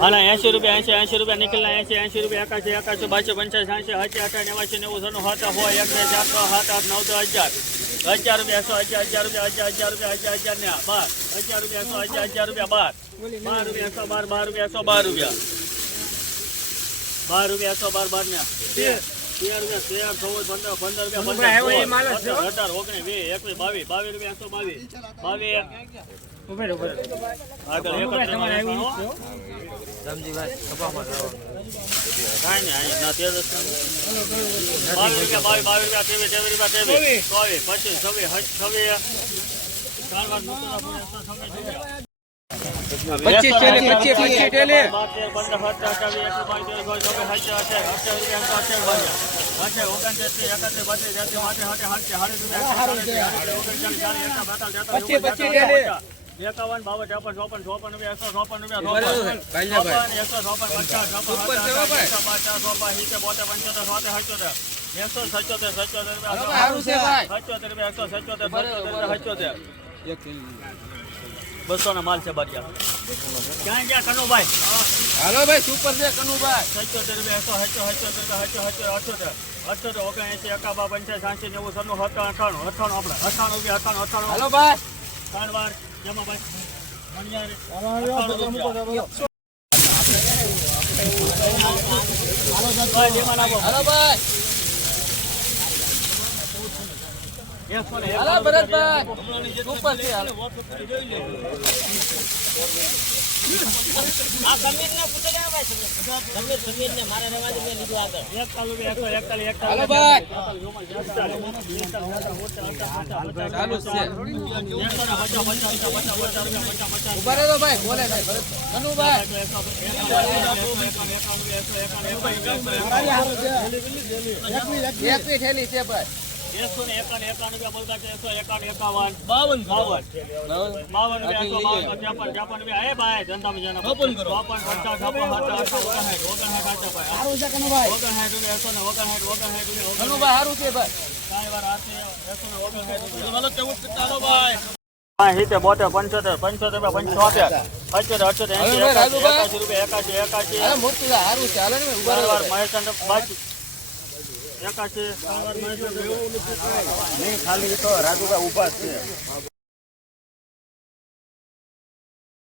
હાલા એસી રૂપિયા એસી એસી રૂપિયા નીકળના એસી એસી રૂપિયા એકાસી એકાસી બાસી પંચાસી એસી હચી અઠા નેવાસી નેવું સનું સાત હોય, એક છ, સાત, આઠ, નવ, દસ હજાર હજાર રૂપિયા, સો હજાર હજાર રૂપિયા હજાર હજાર રૂપિયા હજાર હજાર ને બાર. હજાર રૂપિયા, સો હજાર હજાર રૂપિયા, બાર. બાર રૂપિયા, સો, બાર બાર રૂપિયા, સો, બાર રૂપિયા. બાર રૂપિયા, સો, બાર બાર ને તેર તેર રૂપિયા તેર ચૌદ પંદર પંદર રૂપિયા પંદર અઢાર ઓગણીસ વીસ એકવીસ બાવીસ બાવીસ રૂપિયા સો બાવીસ બાવીસ પચીસ એકસો ટેલી, પચીસ, પચીસ ટેલી. પંદર, અઠ્યાવીસ, ઓગણત્રીસ, એકત્રીસ, બત્રીસ, તેત્રીસ, બેતાલીસ, તેતાલીસ, પચીસ, પચીસ ઓગણચાલીસ, એકાવન બાવન ત્રેપન ચોપન ચોપન રૂપિયા એકસો ચોપન રૂપિયા ચોપન. ચોપન, એકસો ચોપન પચાસ ચોપન પચાસ, ચોપન સિત્તેર બોતેર પંચોતેર છોતેર સત્યોતેર એકસો સત્યોતેર સત્યોતર રૂપિયા ભાઈ, છે ભાઈ. સત્યોતેર રૂપિયા એકસો સત્યોતેર બરાબર, સત્યોતર સત્યોતેર. બસો ના માલ છે બરિયા. ક્યાં ગયા કનુભાઈ? હાલો ભાઈ સુપર છે કનુભાઈ. સચોતેર રૂપિયા એકસો હચો હચો હચો સત્યો અઠ્યોતેર અઠ્યોતેર ઓગણએંસી એકાબા પંચાયત સાંસી નેવું સન્નું સત્તાણું અઠાણું અઠાણું આપણે. અઠાણું રૂપિયા અઠાણું અઠ્ઠાણું. હાલો ભાઈ. ત્રણ વાર. જમા ભાઈ. રૂપિયા. ભાઈ, જેમાં નાખો. હાલો ભાઈ એકસો ને હાલો એકાણું ભરતભાઈ રૂપિયા. સુપર છે હાલો એકતાલીસ રૂપિયા, એકસો એકતાલીસ, એકતાલીસ, હાલો ભાઈ. ચાલુ છે ઊભા રહેજો ભાઈ બોલે ભાઈ ભરત કનુભાઈ એકવી ઠેલી છે ભાઈ એકસો ને એકાવન એકાવન રૂપિયા બોલતા છે એકસો એકાવન એકાવન. બાવન બાવન. બાવન રૂપિયા એકસો બાવન ત્રેપન ત્રેપન રૂપિયા. એ ભાઈ ધંધામાં જેને ચોપન પચાસ છપ્પન સાત ઓગણસાઠ ઓગણસાઠ ઓગણસાઠ ભાઈ. ઓગણસાઠ રૂપિયા એકસો ને ઓગણસાઠ ઓગણસાઠ રૂપિયા ઓગણસાઠ. કનુભાઈ સારું છે ભાઈ. કાંઈ વાર આ છે એકસો ને ઓગણસાઠ રૂપિયા. સિત્તેર બોતેર પંચોતેર પંચોતેર પંચોતેર. અઠ્યોતેર અઠ્યોતર એકાશી રૂપિયા એકાશી એકાશી અરે એકાશી નહીં ખાલી તો રાજુભાઈ ઊભા છે.